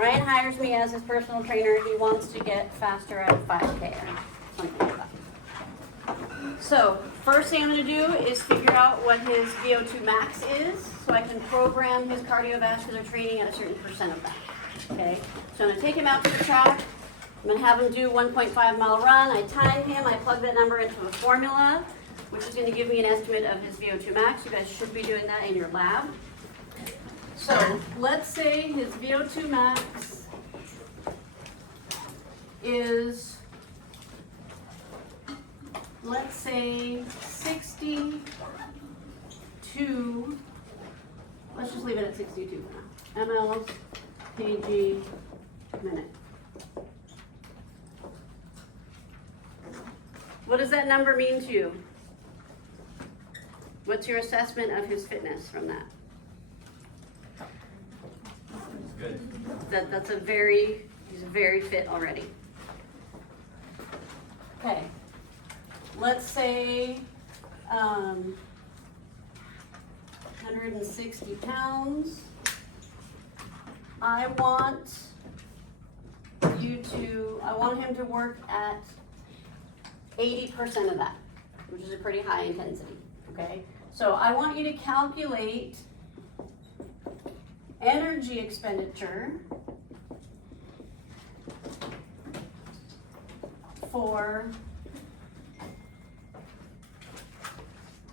Ryan hires me as his personal trainer. He wants to get faster at 5K or something like that. So first thing I'm going to do is figure out what his VO2 max is so I can program his cardiovascular training at a certain percent of that. Okay, so I'm going to take him out to the track. I'm going to have him do 1.5 mile run. I time him. I plug that number into a formula, which is going to give me an estimate of his VO2 max. You guys should be doing that in your lab. So let's say his VO2 max is, let's say 62, let's just leave it at 62 for now, mLs kg minute. What does that number mean to you? What's your assessment of his fitness from that? Good. He's very fit already. Okay, let's say 160 pounds. I want him to work at 80% of that, which is a pretty high intensity, okay? So I want you to calculate energy expenditure for,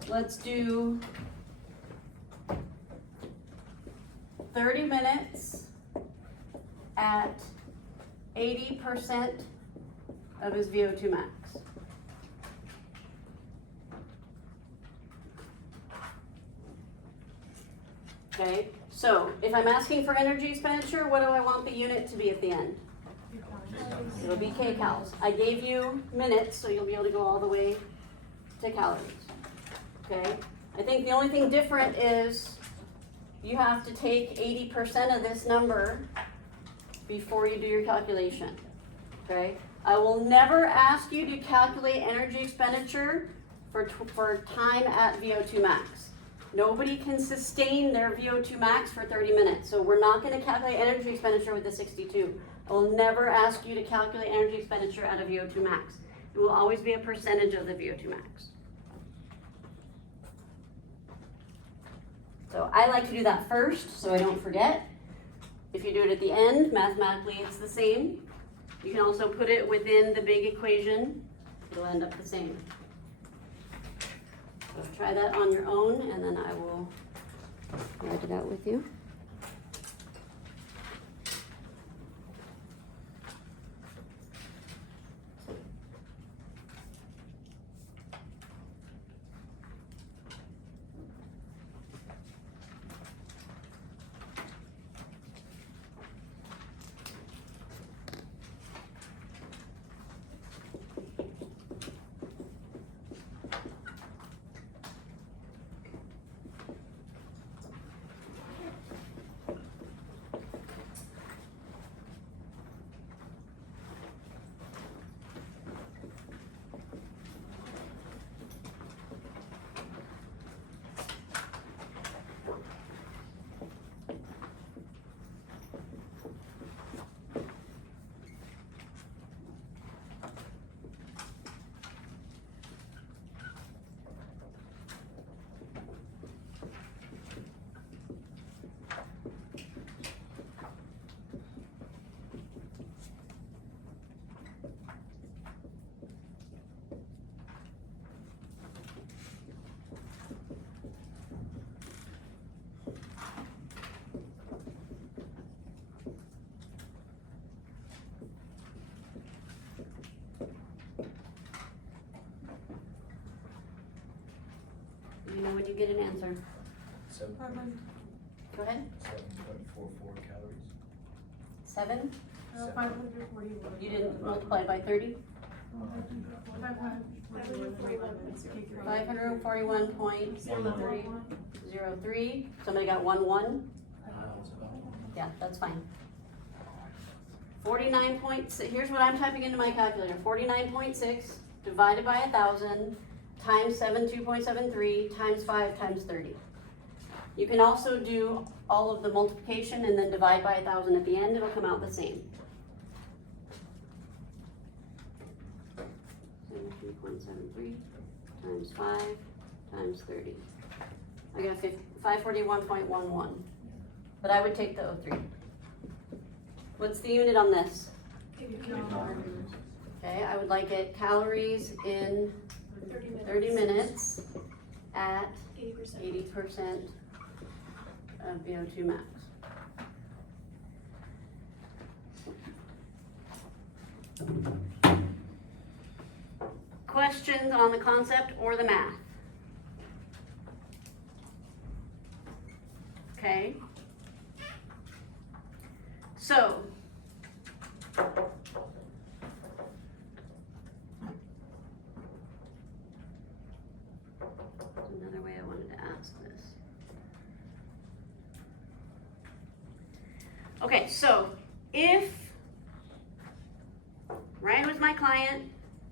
let's do 30 minutes at 80% of his VO2 max. Okay, so if I'm asking for energy expenditure, what do I want the unit to be at the end? It'll be kcals. I gave you minutes, so you'll be able to go all the way to calories. Okay, I think the only thing different is you have to take 80% of this number before you do your calculation. Okay, I will never ask you to calculate energy expenditure for time at VO2 max. Nobody can sustain their VO2 max for 30 minutes, so we're not going to calculate energy expenditure with the 62. I will never ask you to calculate energy expenditure at a VO2 max. It will always be a percentage of the VO2 max. So I like to do that first so I don't forget. If you do it at the end, mathematically it's the same. You can also put it within the big equation. It'll end up the same. So try that on your own, and then I will write it out with you. You know when you get an answer. 7. Go ahead. 7.44 calories. 7? 541. You didn't multiply by 30? 541.03. Somebody got 1. Yeah, that's fine. 49 points. Here's what I'm typing into my calculator. 49.6 divided by 1,000 times 2.73 times 5 times 30. You can also do all of the multiplication and then divide by 1,000 at the end, it'll come out the same. 73.73 times 5 times 30. I got 541.11. But I would take the 03. What's the unit on this? Okay, I would like it calories in 30 minutes at 80% of VO2 max. Questions on the concept or the math? Okay. So, another way I wanted to ask this. Okay, so if Ryan was my client,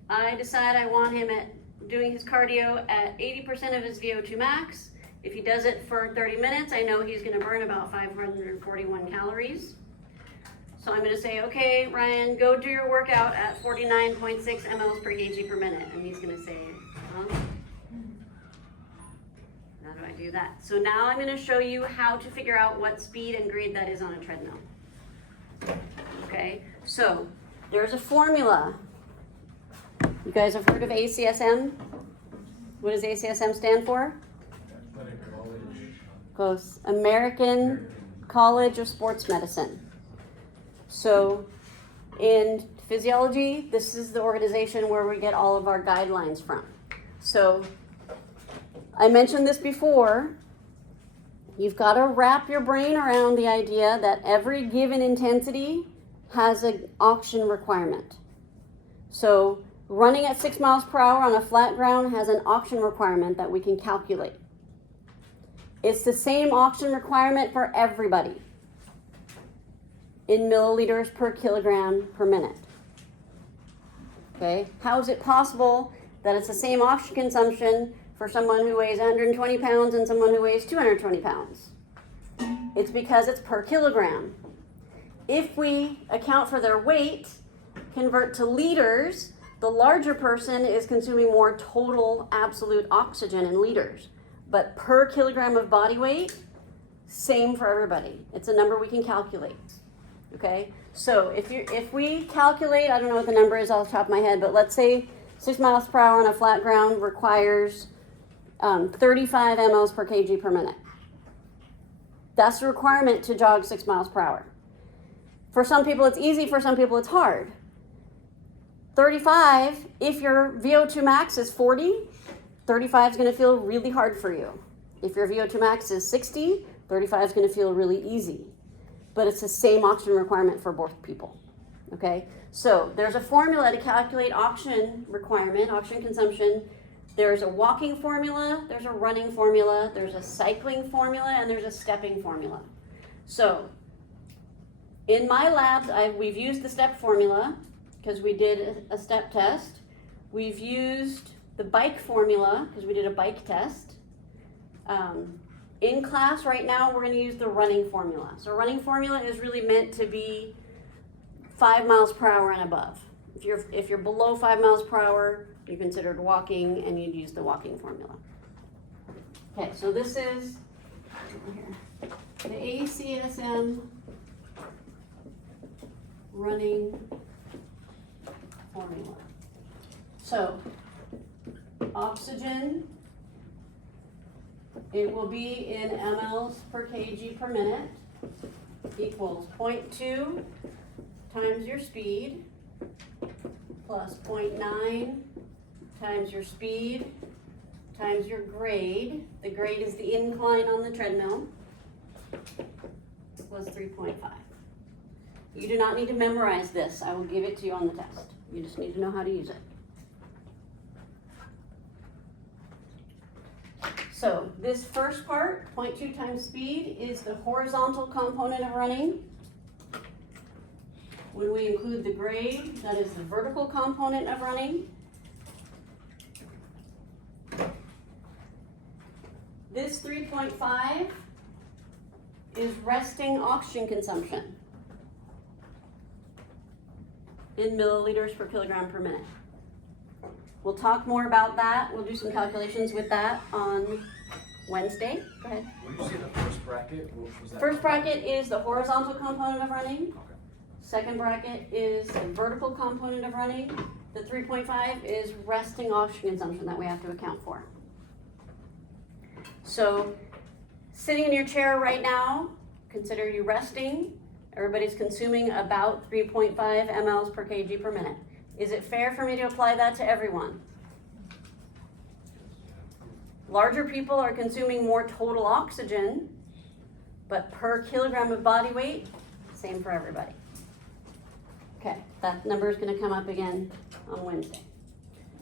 I decide I want him at doing his cardio at 80% of his VO2 max. If he does it for 30 minutes, I know he's gonna burn about 541 calories. So I'm gonna say, okay, Ryan, go do your workout at 49.6 mLs per kg per minute. And he's gonna say, huh? How do I do that? So now I'm gonna show you how to figure out what speed and grade that is on a treadmill. Okay, so there's a formula. You guys have heard of ACSM? What does ACSM stand for? Close. American College of Sports Medicine. So in physiology, this is the organization where we get all of our guidelines from. So I mentioned this before. You've got to wrap your brain around the idea that every given intensity has an oxygen requirement. So running at 6 miles per hour on a flat ground has an oxygen requirement that we can calculate. It's the same oxygen requirement for everybody in milliliters per kilogram per minute. Okay, how is it possible that it's the same oxygen consumption for someone who weighs 120 pounds and someone who weighs 220 pounds? It's because it's per kilogram. If we account for their weight, convert to liters, the larger person is consuming more total absolute oxygen in liters. But per kilogram of body weight, same for everybody. It's a number we can calculate. Okay? So if we calculate, I don't know what the number is off the top of my head, but let's say 6 miles per hour on a flat ground requires 35 mLs per kg per minute. That's the requirement to jog 6 miles per hour. For some people it's easy, for some people it's hard. 35, if your VO2 max is 40, 35 is going to feel really hard for you. If your VO2 max is 60, 35 is going to feel really easy. But it's the same oxygen requirement for both people. Okay? So there's a formula to calculate oxygen requirement, oxygen consumption. There's a walking formula, there's a running formula, there's a cycling formula, and there's a stepping formula. So in my labs, we've used the step formula because we did a step test. We've used the bike formula because we did a bike test. In class right now, we're going to use the running formula. So running formula is really meant to be 5 miles per hour and above. If you're below 5 miles per hour, you considered walking and you'd use the walking formula. Okay, so this is the ACSM running formula. So oxygen, it will be in mLs per kg per minute equals 0.2 times your speed plus 0.9 times your speed times your grade. The grade is the incline on the treadmill, was 3.5. You do not need to memorize this. I will give it to you on the test. You just need to know how to use it. So this first part, 0.2 times speed, is the horizontal component of running. When we include the grade, that is the vertical component of running. This 3.5 is resting oxygen consumption in milliliters per kilogram per minute. We'll talk more about that. We'll do some calculations with that on Wednesday. Go ahead. What did you say the first bracket? What was that? First bracket is the horizontal component of running. Okay. Second bracket is the vertical component of running. The 3.5 is resting oxygen consumption that we have to account for. So, sitting in your chair right now, consider you resting. Everybody's consuming about 3.5 mLs per kg per minute. Is it fair for me to apply that to everyone? Larger people are consuming more total oxygen, but per kilogram of body weight, same for everybody. Okay, that number is going to come up again on Wednesday.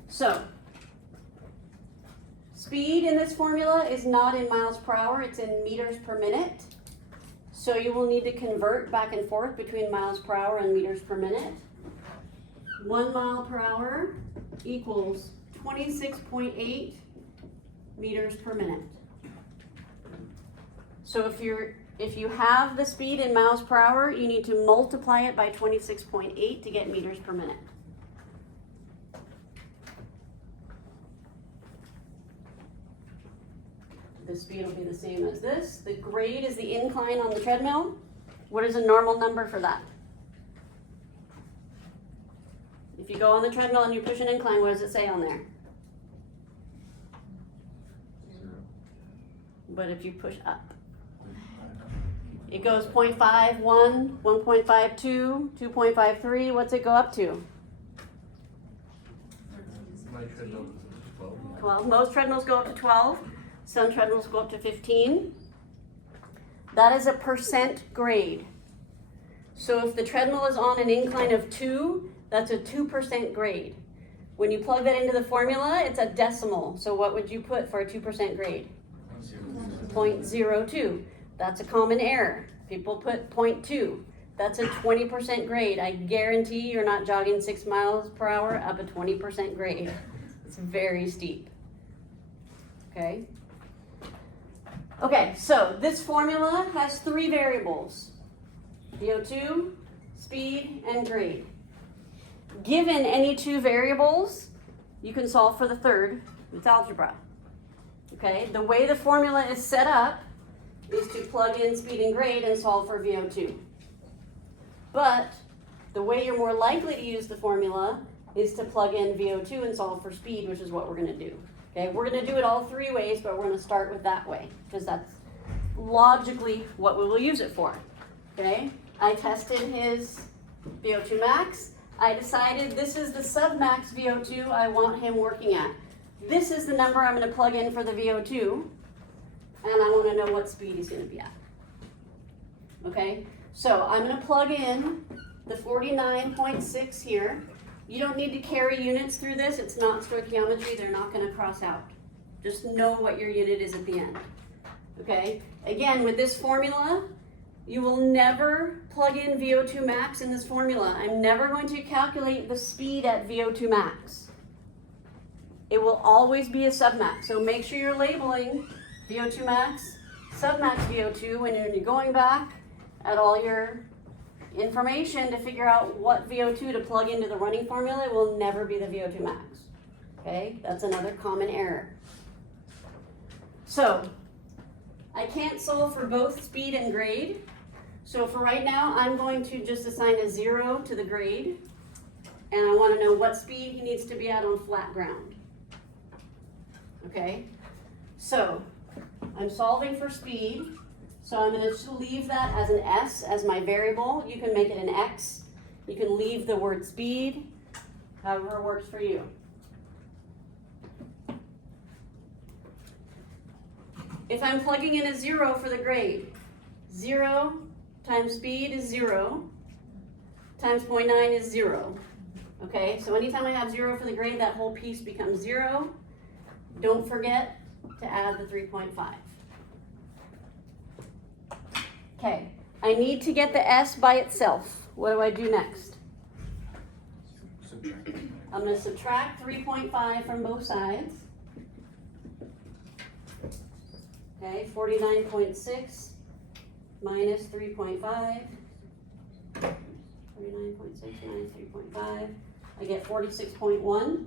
So, speed in this formula is not in miles per hour, it's in meters per minute. So you will need to convert back and forth between miles per hour and meters per minute. 1 mile per hour equals 26.8 meters per minute. So if you have the speed in miles per hour, you need to multiply it by 26.8 to get meters per minute. The speed will be the same as this. The grade is the incline on the treadmill. What is a normal number for that? If you go on the treadmill and you push an incline, what does it say on there? 0. But if you push up, it goes 0.5, 1, 1.52, 2.53. What's it go up to? My treadmill is 12. 12. Most treadmills go up to 12. Some treadmills go up to 15. That is a percent grade. So if the treadmill is on an incline of 2, that's a 2% grade. When you plug that into the formula, it's a decimal. So what would you put for a 2% grade? 0.02. That's a common error. People put 0.2. That's a 20% grade. I guarantee you're not jogging 6 miles per hour up a 20% grade. It's very steep. Okay? Okay, so this formula has 3 variables: VO2, speed, and grade. Given any 2 variables, you can solve for the third. It's algebra. Okay, the way the formula is set up is to plug in speed and grade and solve for VO2. But the way you're more likely to use the formula is to plug in VO2 and solve for speed, which is what we're going to do. Okay, we're going to do it all 3 ways, but we're going to start with that way because that's logically what we will use it for. Okay, I tested his VO2 max. I decided this is the submax VO2 I want him working at. This is the number I'm going to plug in for the VO2, and I want to know what speed he's going to be at. Okay, so I'm going to plug in the 49.6 here. You don't need to carry units through this. It's not stoichiometry. They're not going to cross out. Just know what your unit is at the end. Okay, again, with this formula, you will never plug in VO2 max in this formula. I'm never going to calculate the speed at VO2 max. It will always be a submax. So make sure you're labeling VO2 max, submax VO2 when you're going back at all your information to figure out what VO2 to plug into the running formula. It will never be the VO2 max. Okay, that's another common error. So I can't solve for both speed and grade. So for right now, I'm going to just assign a 0 to the grade. And I want to know what speed he needs to be at on flat ground. Okay, so I'm solving for speed. So I'm going to leave that as an S as my variable. You can make it an X. You can leave the word speed, however works for you. If I'm plugging in a 0 for the grade, 0 times speed is 0, times 0.9 is 0. Okay, so anytime I have 0 for the grade, that whole piece becomes 0. Don't forget to add the 3.5. Okay, I need to get the S by itself. What do I do next? Subtract. I'm going to subtract 3.5 from both sides. Okay, 49.6 minus 3.5, 49.6 minus 3.5, I get 46.1.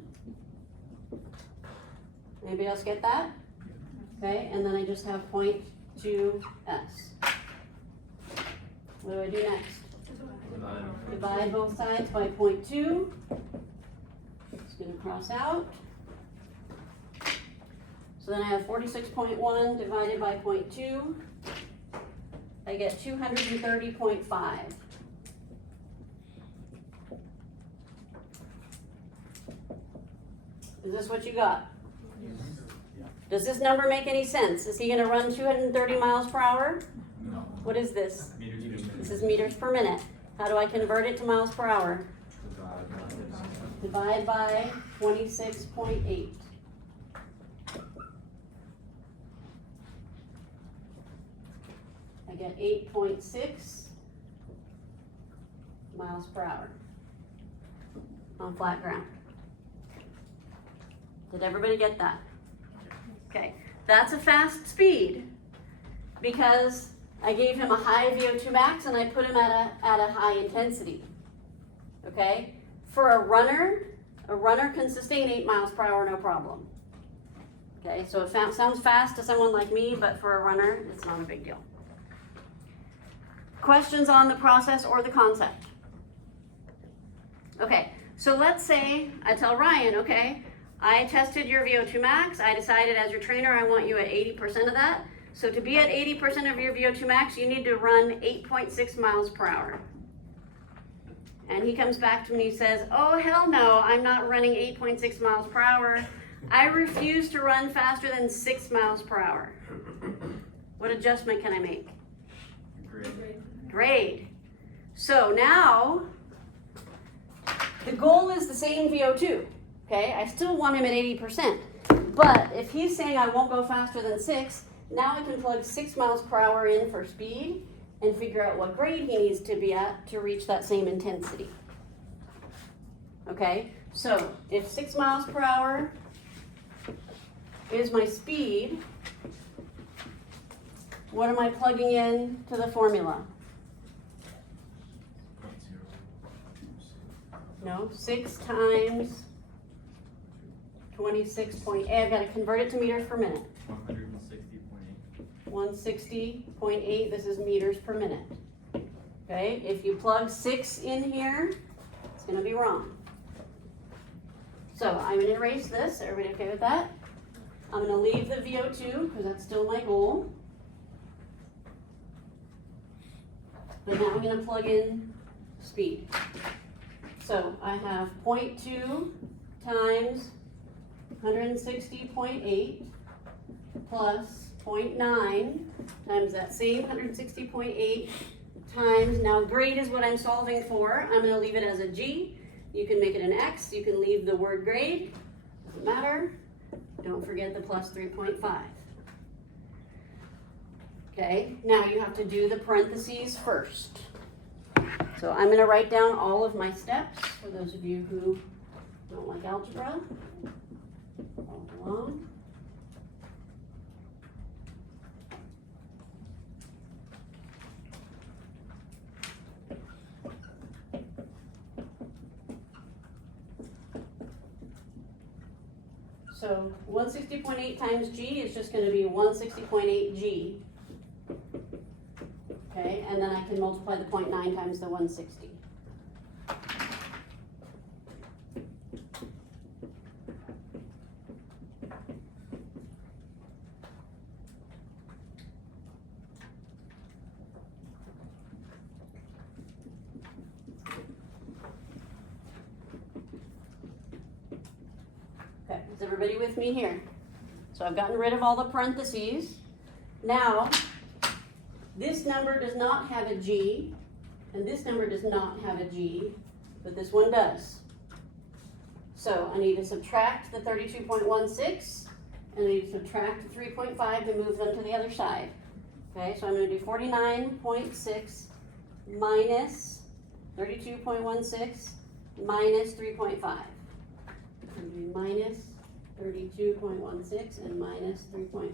Anybody else get that? Okay, and then I just have 0.2s. What do I do next? Divide both sides by 0.2. It's going to cross out. So then I have 46.1 divided by 0.2. I get 230.5. Is this what you got? Does this number make any sense? Is he going to run 230 miles per hour? No. What is this? Meters. This is meters per minute. How do I convert it to miles per hour? Divide by 26.8. I get 8.6 miles per hour on flat ground. Did everybody get that? Okay, that's a fast speed because I gave him a high VO2 max and I put him at a high intensity. Okay, for a runner can sustain 8 miles per hour no problem. Okay, so it sounds fast to someone like me, but for a runner, it's not a big deal. Questions on the process or the concept? Okay, so let's say I tell Ryan, okay, I tested your VO2 max. I decided as your trainer I want you at 80% of that. So to be at 80% of your VO2 max, you need to run 8.6 miles per hour. And he comes back to me and says, oh, hell no, I'm not running 8.6 miles per hour. I refuse to run faster than 6 miles per hour. What adjustment can I make? Grade. So now, the goal is the same VO2. Okay, I still want him at 80%. But if he's saying I won't go faster than 6, now I can plug 6 miles per hour in for speed and figure out what grade he needs to be at to reach that same intensity. Okay, so if 6 miles per hour is my speed, what am I plugging in to the formula? No, 6 times 26.8. I've got to convert it to meters per minute. 160.8. 160.8. This is meters per minute. Okay, if you plug 6 in here, it's going to be wrong. So I'm going to erase this. Everybody okay with that? I'm going to leave the VO2 because that's still my goal. But now I'm going to plug in speed. So I have 0.2 times 160.8 plus 0.9 times that same 160.8 times, now grade is what I'm solving for. I'm going to leave it as a G. You can make it an X. You can leave the word grade. Doesn't matter. Don't forget the plus 3.5. Okay, now you have to do the parentheses first. So I'm going to write down all of my steps for those of you who don't like algebra. Follow along. So 160.8 times G is just going to be 160.8 G. Okay, and then I can multiply the 0.9 times the 160. Okay, is everybody with me here? So I've gotten rid of all the parentheses. Now, this number does not have a G, and this number does not have a G, but this one does. So I need to subtract the 32.16, and I need to subtract the 3.5 to move them to the other side. Okay, so I'm going to do 49.6 minus 32.16 minus 3.5. I'm doing minus 32.16 and minus 3.5.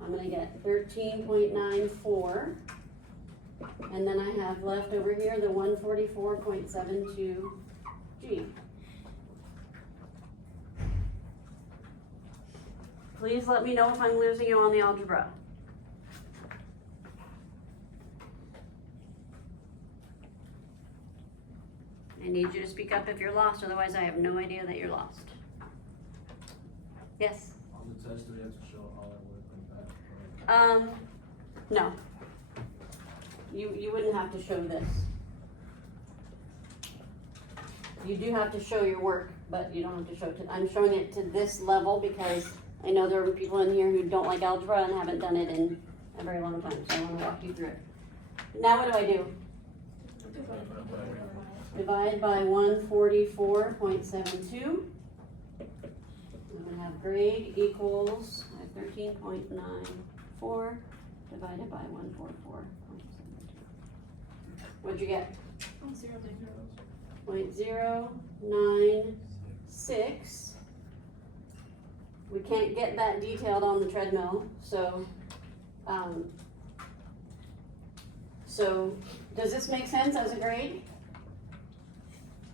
I'm going to get 13.94 And then I have left over here the 144.72 G. Please let me know if I'm losing you on the algebra. I need you to speak up if you're lost, otherwise I have no idea that you're lost. Yes? On the test, do we have to show all our work like that? No. You wouldn't have to show this. You do have to show your work, but you don't have to show it to, I'm showing it to this level because I know there are people in here who don't like algebra and haven't done it in a very long time, so I want to walk you through it. Now what do? Divide by 144.72. I'm going to have grade equals 13.94 divided by 144.72. What'd you get? 0.096. We can't get that detailed on the treadmill, so does this make sense as a grade?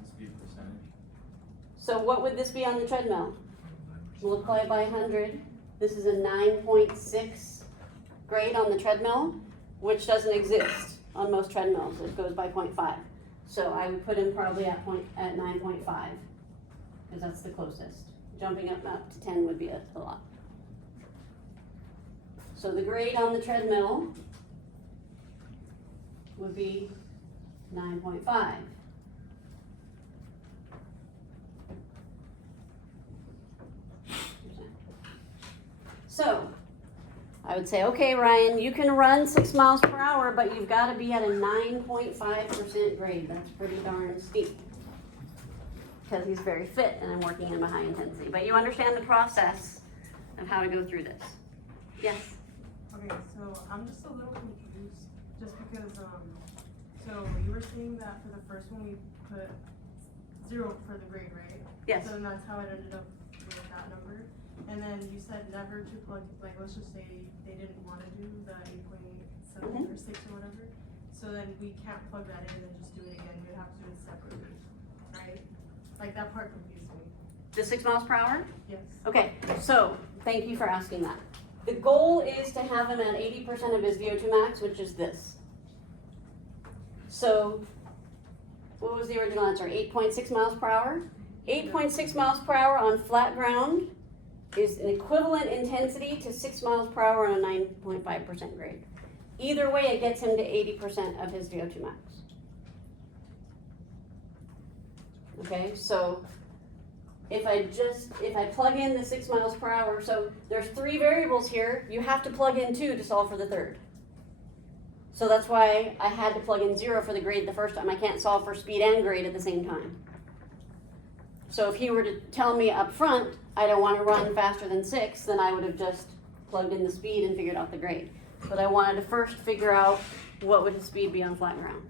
Must be a percentage. So what would this be on the treadmill? Multiply by 100. This is a 9.6 grade on the treadmill, which doesn't exist on most treadmills. It goes by 0.5. So I would put him probably at 9.5, because that's the closest. Jumping up to 10 would be a lot. So the grade on the treadmill would be 9.5. So I would say, okay, Ryan, you can run 6 miles per hour, but you've got to be at a 9.5% grade. That's pretty darn steep. Because he's very fit and I'm working him a high intensity. But you understand the process of how to go through this. Yes? Okay, so I'm just a little confused, just because, so you were saying that for the first one we put 0 for the grade, right? Yes. So that's how it ended up with that number. And then you said never to plug, like, let's just say they didn't want to do the 8.7 or 6 or whatever. So then we can't plug that in and then just do it again. We'd have to do it separately, right? Like, that part confused me. The 6 miles per hour? Yes. Okay, so thank you for asking that. The goal is to have him at 80% of his VO2 max, which is this. So what was the original answer? 8.6 miles per hour? 8.6 miles per hour on flat ground is an equivalent intensity to 6 miles per hour on a 9.5% grade. Either way, it gets him to 80% of his VO2 max. Okay, so if I plug in the 6 miles per hour, so there's 3 variables here, you have to plug in 2 to solve for the third. So that's why I had to plug in 0 for the grade the first time. I can't solve for speed and grade at the same time. So if he were to tell me up front, I don't want to run faster than 6, then I would have just plugged in the speed and figured out the grade. But I wanted to first figure out what would his speed be on flat ground.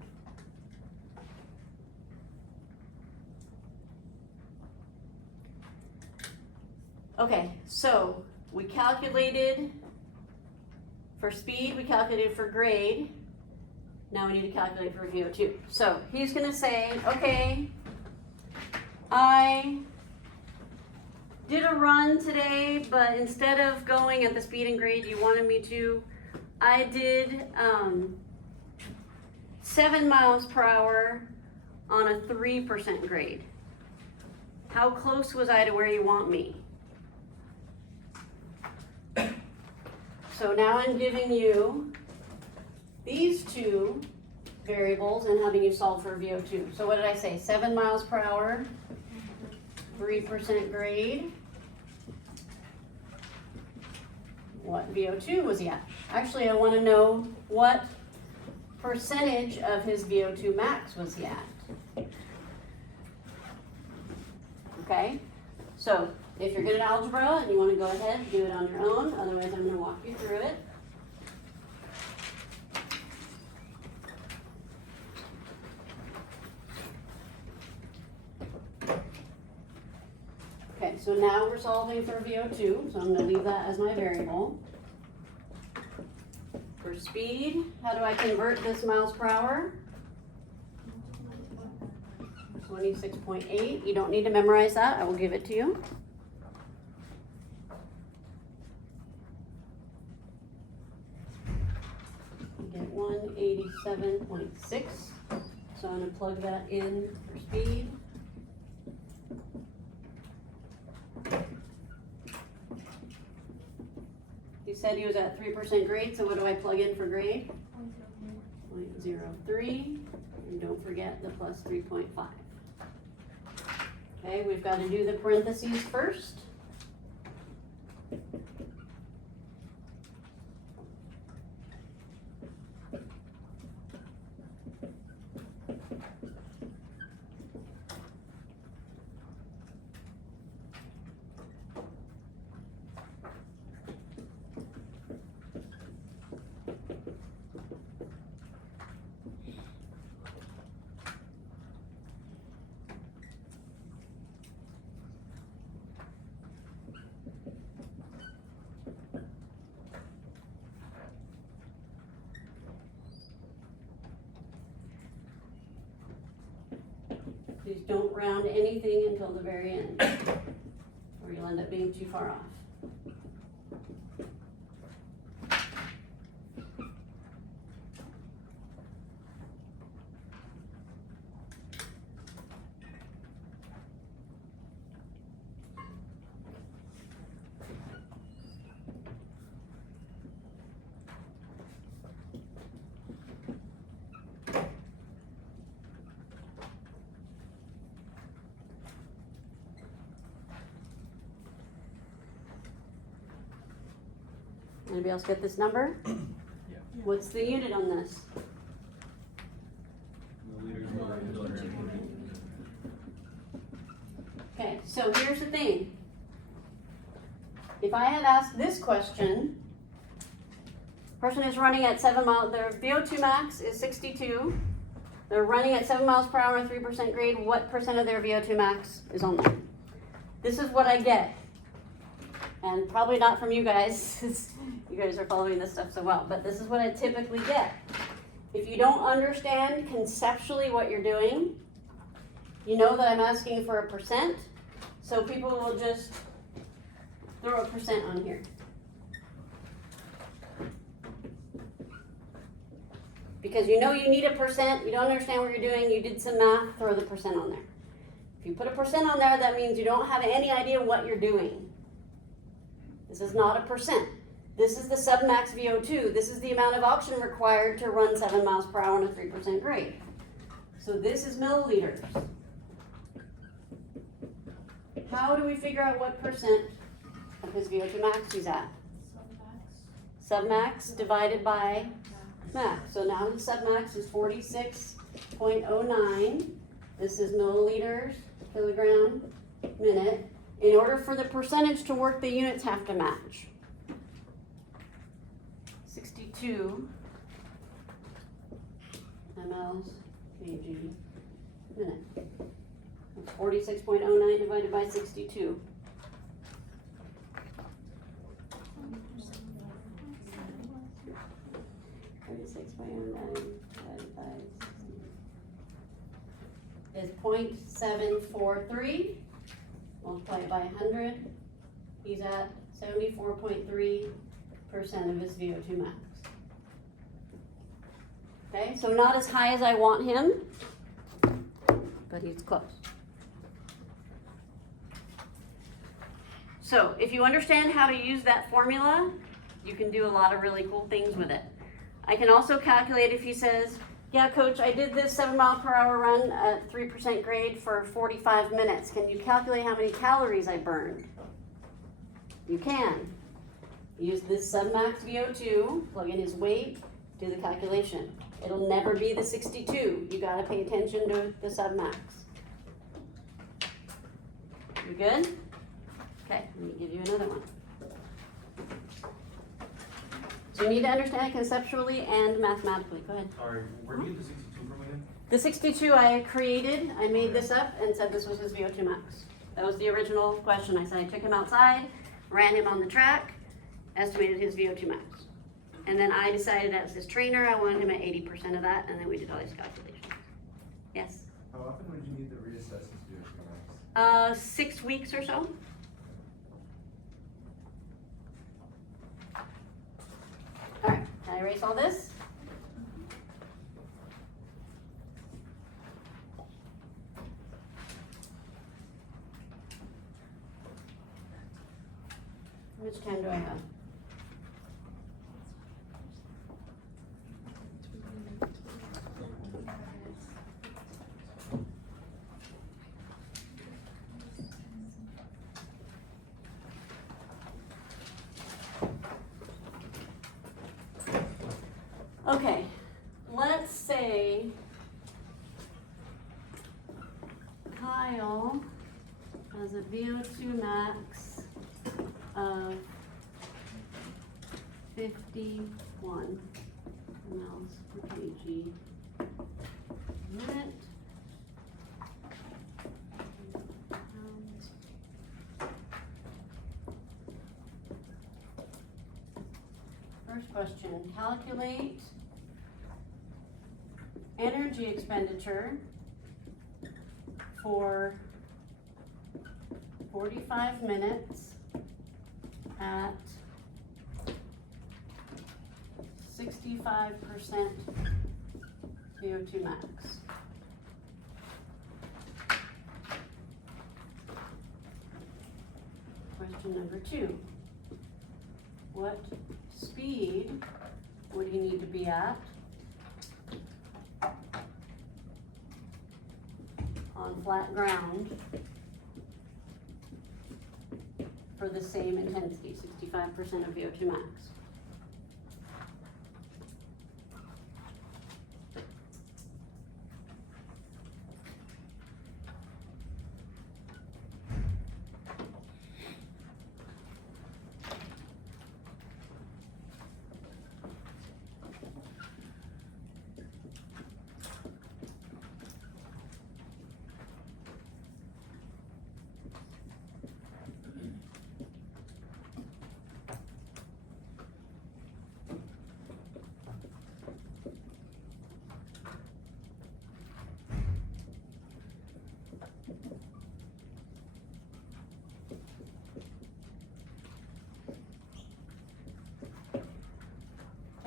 Okay, so we calculated for speed, we calculated for grade. Now we need to calculate for VO2. So he's going to say, okay, I did a run today, but instead of going at the speed and grade you wanted me to, I did 7 miles per hour on a 3% grade. How close was I to where you want me? So now I'm giving you these 2 variables and having you solve for VO2. So what did I say? 7 miles per hour, 3% grade. What VO2 was he at? Actually, I want to know what percentage of his VO2 max was he at. Okay? So if you're good at algebra and you want to go ahead and do it on your own, otherwise I'm going to walk you through it. Okay, so now we're solving for VO2, so I'm going to leave that as my variable. For for speed, how do I convert this miles per hour? 26.8. You don't need to memorize that. I will give it to you. You get 187.6. So I'm going to plug that in for speed. You said he was at 3% grade, so what do I plug in for grade? 0.03. And don't forget the plus 3.5. Okay, we've got to do the parentheses first. Please don't round anything until the very end, or you'll end up being too far off. Anybody else get this number? Yeah. What's the unit on this? Okay, so here's the thing. If I had asked this question, person is running at 7 miles, their VO2 max is 62. They're running at 7 miles per hour, 3% grade. What percent of their VO2 max is on there? This is what I get. And probably not from you guys, you guys are following this stuff so well, but this is what I typically get. If you don't understand conceptually what you're doing, you know that I'm asking for a percent, so people will just throw a percent on here. Because you know you need a percent, you don't understand what you're doing, you did some math, throw the percent on there. If you put a percent on there, that means you don't have any idea what you're doing. This is not a percent. This is the submax VO2. This is the amount of oxygen required to run 7 miles per hour on a 3% grade. So this is milliliters. How do we figure out what percent of his VO2 max he's at? Submax divided by max. So now the submax is 46.09. This is milliliters, kilogram, minute. In order for the percentage to work, the units have to match. 62 mLs kg minute. 46.09 divided by 62. Is 0.743. Multiply it by 100. He's at 74.3% of his VO2 max. Okay, so not as high as I want him, but he's close. So if you understand how to use that formula, you can do a lot of really cool things with it. I can also calculate if he says, yeah, coach, I did this 7 mile per hour run at 3% grade for 45 minutes. Can you calculate how many calories I burned? You can. Use this submax VO2, plug in his weight, do the calculation. It'll never be the 62. You gotta pay attention to the submax. You good? Okay, let me give you another one. So you need to understand it conceptually and mathematically. Go ahead. All right, where do you get the 62 from again? The 62 I created, I made this up and said this was his VO2 max. That was the original question. I said I took him outside, ran him on the track, estimated his VO2 max. And then I decided as his trainer, I wanted him at 80% of that, and then we did all these calculations. Yes? How often would you need to reassess his VO2 max? 6 weeks or so. All right, can I erase all this? How much time do I have? Okay, let's say Kyle has a VO2 max of 51 mLs per kg minute. First question, calculate energy expenditure for 45 minutes at 65% VO2 max. Question number 2. What speed would he need to be at on flat ground for the same intensity, 65% of VO2 max?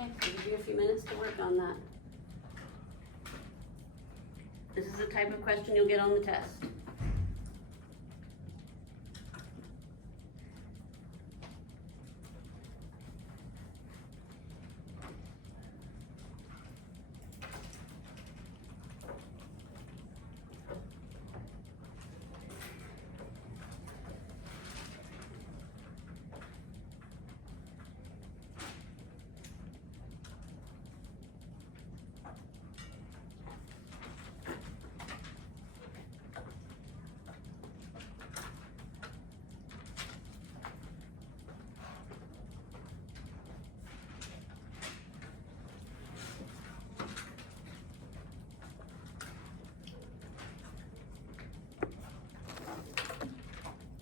Okay, I'll give you a few minutes to work on that. This is the type of question you'll get on the test.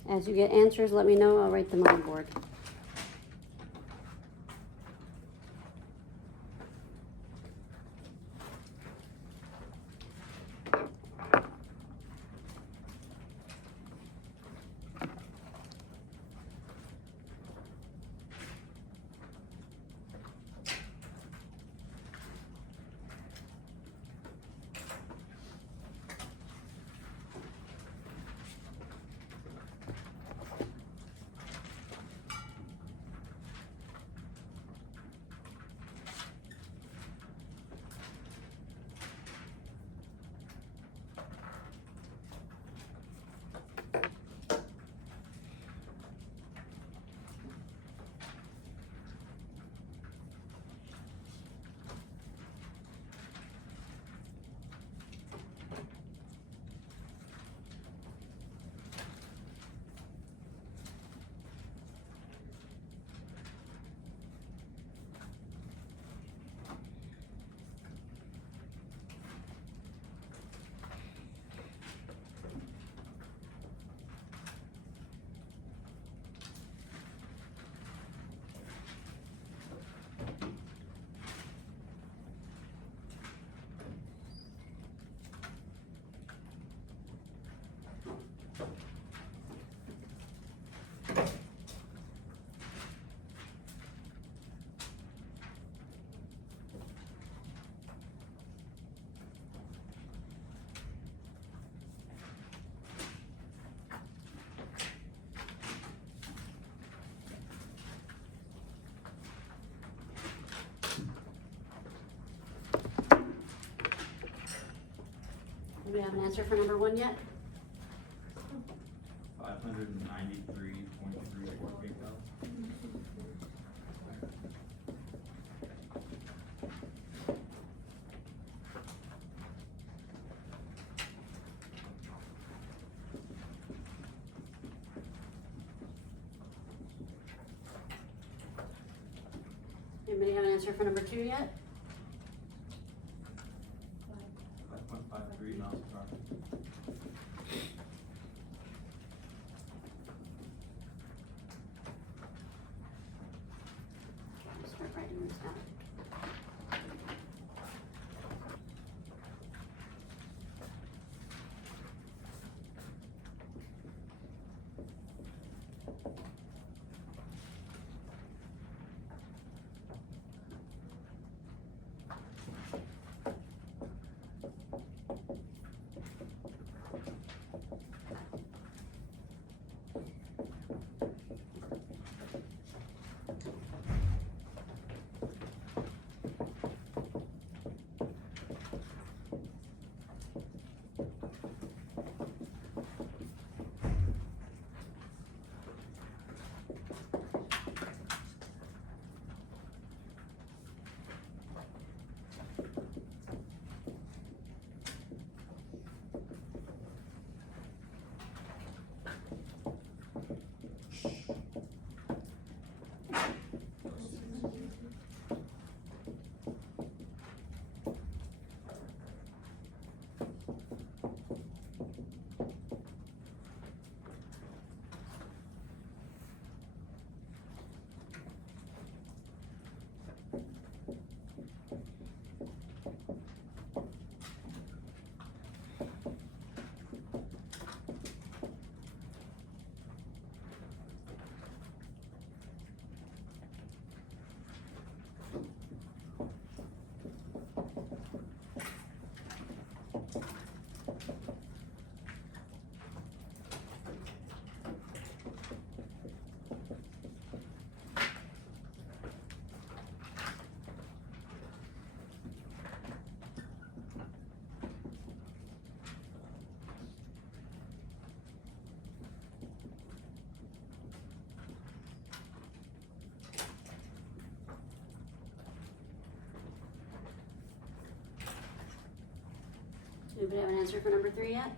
As you get answers, let me know, I'll write them on the board. Do we have an answer for number 1 yet? 593.34 kcal. Anybody have an answer for number 2 yet? 5.53 miles per hour. I'll start writing this down. Anybody have an answer for number 3 yet?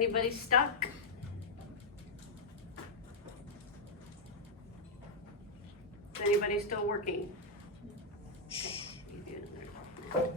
anybody stuck? Is anybody still working? Okay, you do it there.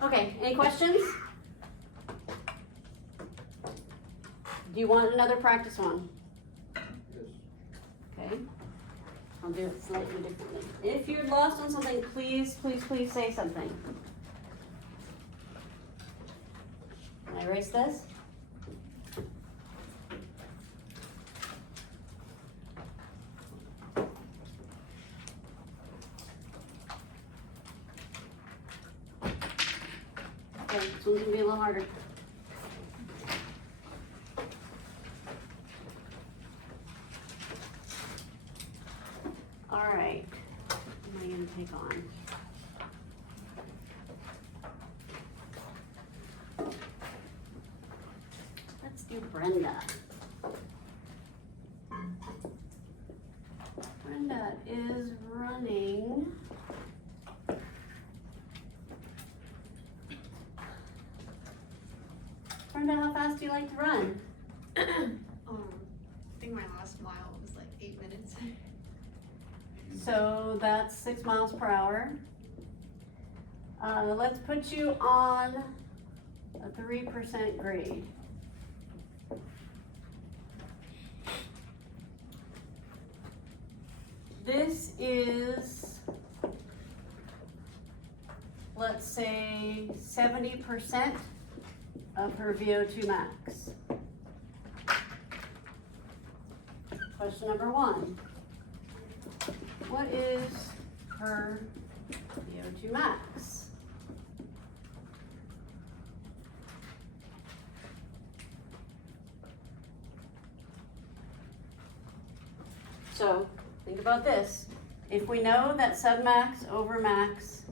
Okay, any questions? Do you want another practice one? Yes. Okay. I'll do it slightly differently. If you're lost on something, please say something. Can I erase this? Okay, this one's gonna be a little harder. All right, what am I gonna take on? Let's do Brenda. Brenda is running. Brenda, how fast do you like to run? I think my last mile was like 8 minutes. So that's 6 miles per hour. Let's put you on a 3% grade. This is, let's say, 70% of her VO2 max. Question number 1. What is her VO2 max? So think about this. If we know that submax over max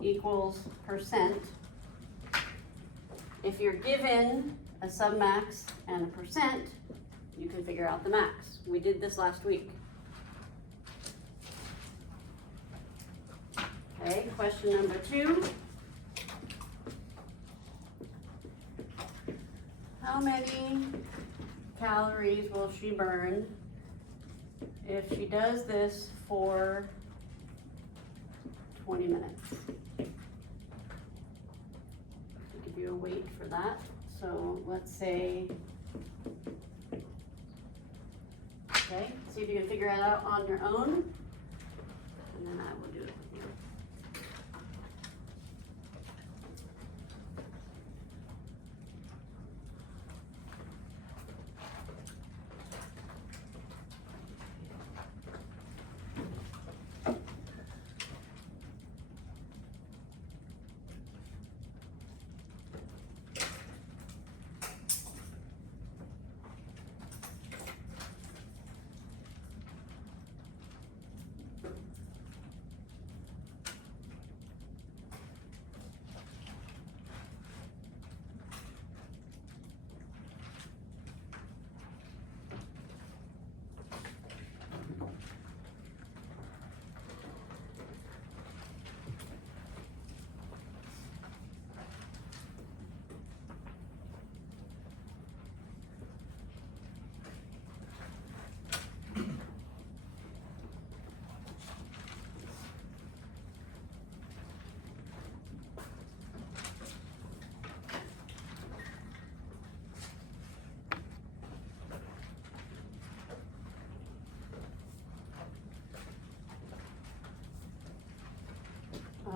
equals percent, if you're given a submax and a percent, you can figure out the max. We did this last week. Okay, question number 2. How many calories will she burn if she does this for 20 minutes? I'll give you a weight for that. So let's say, okay, see if you can figure it out on your own, and then I will do it with you.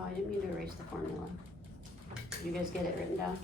I didn't mean to erase the formula. Did you guys get it written down?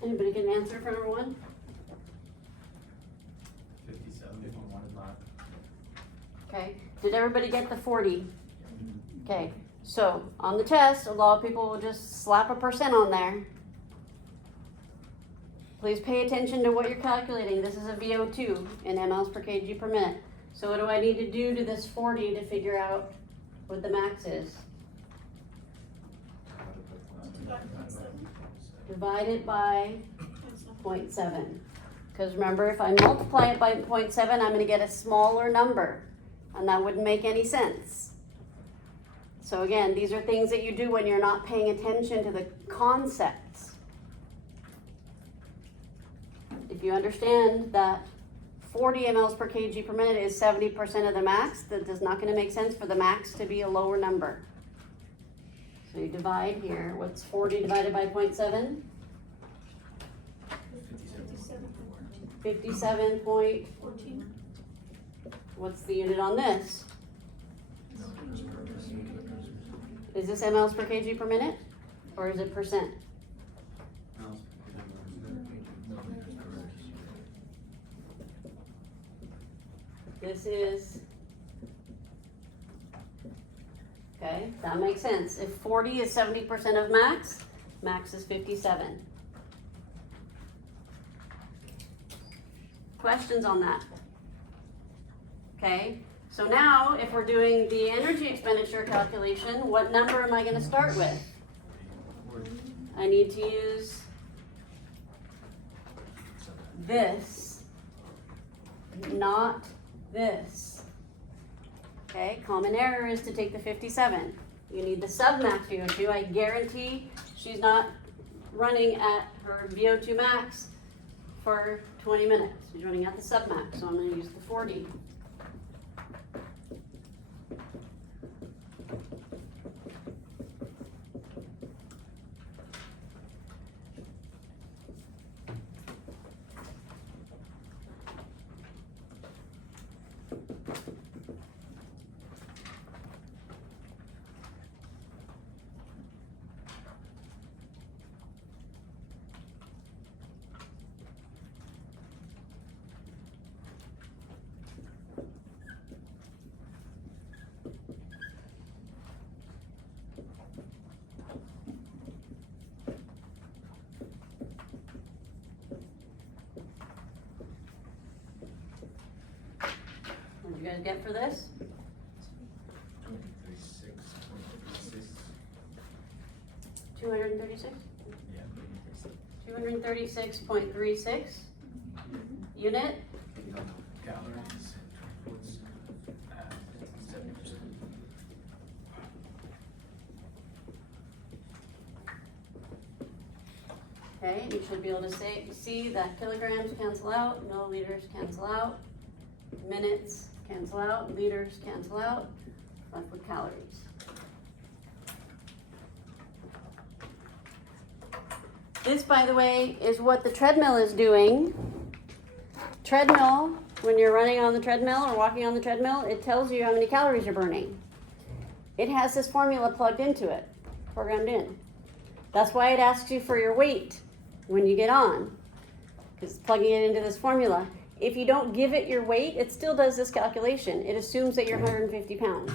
Anybody get an answer for number one? 57, if you wanted that. Okay, did everybody get the 40? Okay, so on the test, a lot of people will just slap a percent on there. Please pay attention to what you're calculating. This is a VO2 in mLs per kg per minute. So what do I need to do to this 40 to figure out what the max is? Divide it by 0.7. Because remember, if I multiply it by 0.7, I'm going to get a smaller number. And that wouldn't make any sense. So again, these are things that you do when you're not paying attention to the concepts. If you understand that 40 mLs per kg per minute is 70% of the max, that is not going to make sense for the max to be a lower number. So you divide here. What's 40 divided by 0.7? 57 point. What's the unit on this? Is this mLs per kg per minute? Or is it percent? This is, okay, that makes sense. If 40 is 70% of max, max is 57. Questions on that? Okay, so now if we're doing the energy expenditure calculation, what number am I going to start with? I need to use this, not this. Okay, common error is to take the 57. You need the submax VO2. I guarantee she's not running at her VO2 max for 20 minutes. She's running at the submax, so I'm going to use the 40. What did you guys get for this? 236? Yeah. 236.36 unit. Calories. What's 70%? Okay, you should be able to see that kilograms cancel out, milliliters cancel out, minutes cancel out, liters cancel out, left with calories. This, by the way, is what the treadmill is doing. Treadmill, when you're running on the treadmill or walking on the treadmill, it tells you how many calories you're burning. It has this formula plugged into it, programmed in. That's why it asks you for your weight when you get on, because it's plugging it into this formula. If you don't give it your weight, it still does this calculation. It assumes that you're 150 pounds,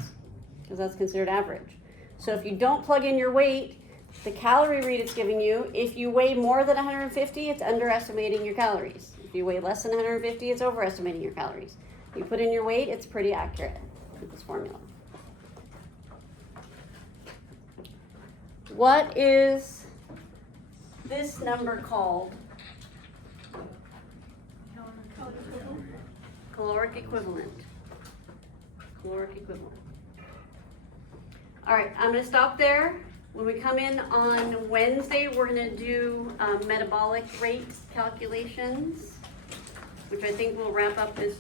because that's considered average. So if you don't plug in your weight, the calorie read it's giving you, if you weigh more than 150, it's underestimating your calories. If you weigh less than 150, it's overestimating your calories. You put in your weight, it's pretty accurate with this formula. What is this number called? Caloric equivalent. Caloric equivalent. All right, I'm gonna stop there. When we come in on Wednesday, we're gonna do metabolic rate calculations, which I think will wrap up this